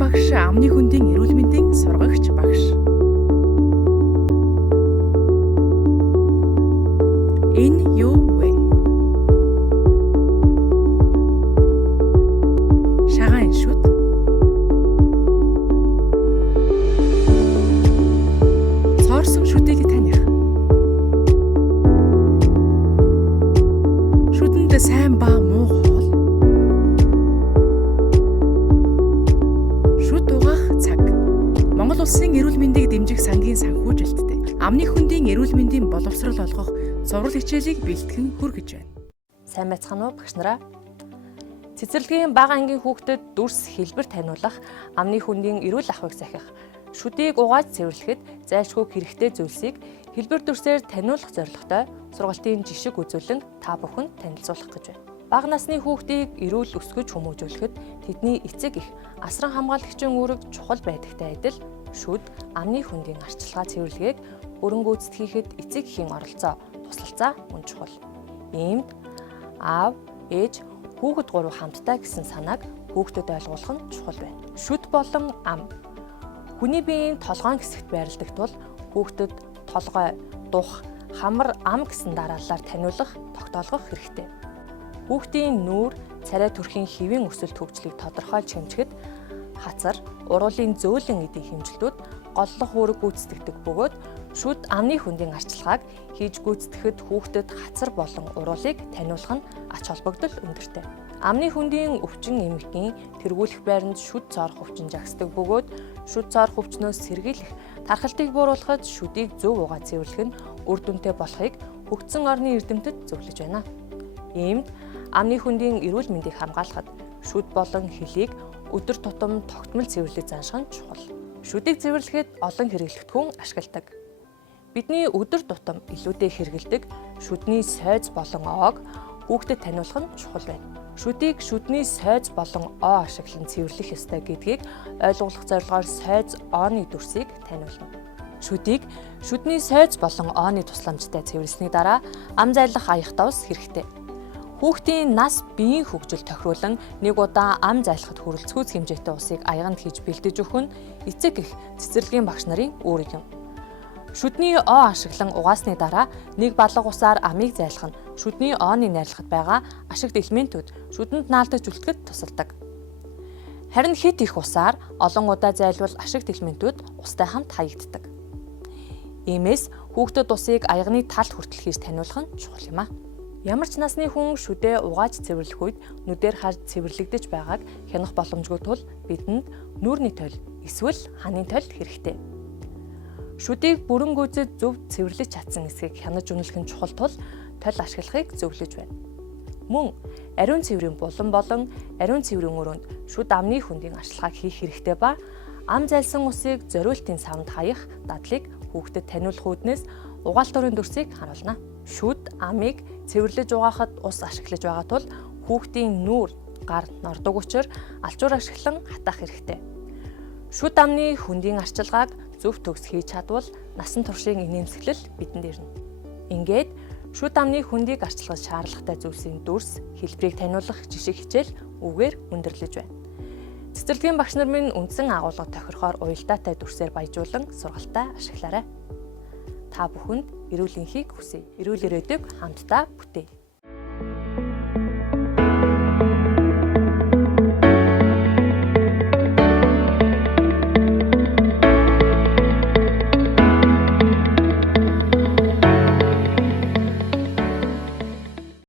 багш амны хүндийн эрүүл мэндийн сургагч багш. Энэ юу вэ? Шагаан шүд. Цоорсон шүдийг таних. Шүдэнд сайн ба муу хоол. Шүд угаах цаг. Монгол улсын эрүүл мэндийг дэмжих сангийн санхүүжилттэй амны хүндийн эрүүл мэндийн боловсрол олгох зурвал хичээлийг бэлтгэн хүргэж байна. Сайн байцгаана уу багш нараа? Цэцэрлэгийн бага ангийн хүүхдэд дүрс хэлбэр таниулах, амны хүндийн эрүүл ахуйг захих, шүдийг угааж цэвэрлэхэд зайлшгүй хэрэгтэй зүйлсийг хэлбэр дүрсээр таниулах зорилготой сургалтын жишг үзүүлэн та бүхэнд танилцуулах гэж байна. Бага насны хүүхдийг эрүүл өсгөж хүмүүжүүлэхэд тэдний эцэг их асран хамгаалагчийн үүрэг чухал байдагтай адил шүд амны хүндийн арчилгаа цэвэрлэгийг өрөн гүйцэтгэхэд эцэг эхийн оролцоо туслалцаа мөн чухал. Иймд аав, ээж, хүүхэд гурав хамтдаа гэсэн санааг хүүхдэд ойлгуулах нь чухал байна. Шүд болон ам хүний биеийн толгойн хэсэгт байрладаг тул хүүхдэд толгой, дух, хамар, ам гэсэн дараалалаар таниулах, тогтоолгох хэрэгтэй. Хүүхдийн нүүр, царай төрхийн хэвийн өсөлт хөгжлийг тодорхойлж хэмжихэд хацар, уруулын зөөлөн эдийн хэмжилтүүд голлох үүрэг гүйцэтгэдэг бөгөөд шүд амны хүндийн арчилгааг хийж гүйцэтгэхэд хүүхдэд хацар болон уруулыг таниулах нь ач холбогдол өндөртэй. Амны хүндийн өвчин эмэгний тэргүүлэх байранд шүд цоорох өвчин жагсдаг бөгөөд шүд цоорох өвчнөөс сэргийлэх, тархалтыг бууруулахад шүдийг зөв угаа цэвэрлэх нь үр дүнтэй болохыг хөгжсөн орны эрдэмтэд зөвлөж байна. Иймд амны хүндийн эрүүл мэндийг хамгаалахад шүд болон хөлийг өдөр тутам тогтмол цэвэрлэж занших нь чухал. Шүдийг цэвэрлэхэд олон хэрэглэгдэхүүн ашигладаг. Бидний өдөр тутам илүүтэй хэрэглэдэг шүдний сойз болон оог хүүхдэд таниулах нь чухал байна. Шүдийг шүдний сойз болон оо ашиглан цэвэрлэх ёстой гэдгийг ойлгуулах зорилгоор сойзооны дүрсийг таниулна. Шүдийг шүдний сойз болонооны тусламжтай цэвэрлсэний дараа ам зайлах аях давс хэрэгтэй. Хүүхдийн нас биеийн хөгжил тохируулан нэг удаа ам зайлахад хүрэлцгүйц хэмжээтэй усыг аяганд хийж бэлдэж өгөх нь эцэг их цэцэрлэгийн багш нарын үүрэг юм. Шүдний оо ашиглан угаасны дараа нэг балга усаар амийг зайлах нь шүднийооны найрлагад байгаа ашигт элементүүд шүдэнд наалдаж үлдэхэд тусалдаг. Харин хэд их усаар олон удаа зайлвал ашигт элементүүд устай хамт хаягддаг. Иймээс хүүхдэд усыг аягны талд хүртэл хийж таниулах нь чухал юм а. Ямар ч насны хүн шүдээ угааж цэвэрлэх үед нүдээр харж цэвэрлэгдэж байгааг хянах боломжгүй тул бидэнд нүүрний тойл эсвэл ханын тойл хэрэгтэй. Шүдийг бүрэн гүйцэд зөв цэвэрлэж чадсан эсэхийг хянаж үнэлэх нь чухал тул тойл ашиглахыг зөвлөж байна. Мөн ариун цэврийн булан болон ариун цэврийн өрөөнд шүд амны хүндийн арчилгааг хийх хэрэгтэй ба ам зайлсан усыг зориултын савнд хаях дадлыг хүүхдэд таниулах үүднээс угаалт дурын дүрсийг харуулна. Шүд амыг цэвэрлэж угаахад ус ашиглаж байгаа тул хүүхдийн нүүр, гар нордог учраас алчуур ашиглан хатаах хэрэгтэй. Шүд амны хүндийн арчилгааг зөв төгс хийж чадвал насан туршийн инээмсэглэл бидэнд ирнэ. Ингээд шүд амны хүндийг арчилгаж шаардлагатай зүйлсийн дүрс, хэлбэрийг таниулах жишг хичээл үгээр өндөрлөж байна. Цэцэрлэгийн багш нар минь үндсэн агуулга тохирохоор уялдаатай дүрсээр баяжуулан сургалтаа ашиглаарай. Та бүхэнд эрүүл энхийг хүсье. Эрүүл ирээдүйг хамтдаа бүтээе.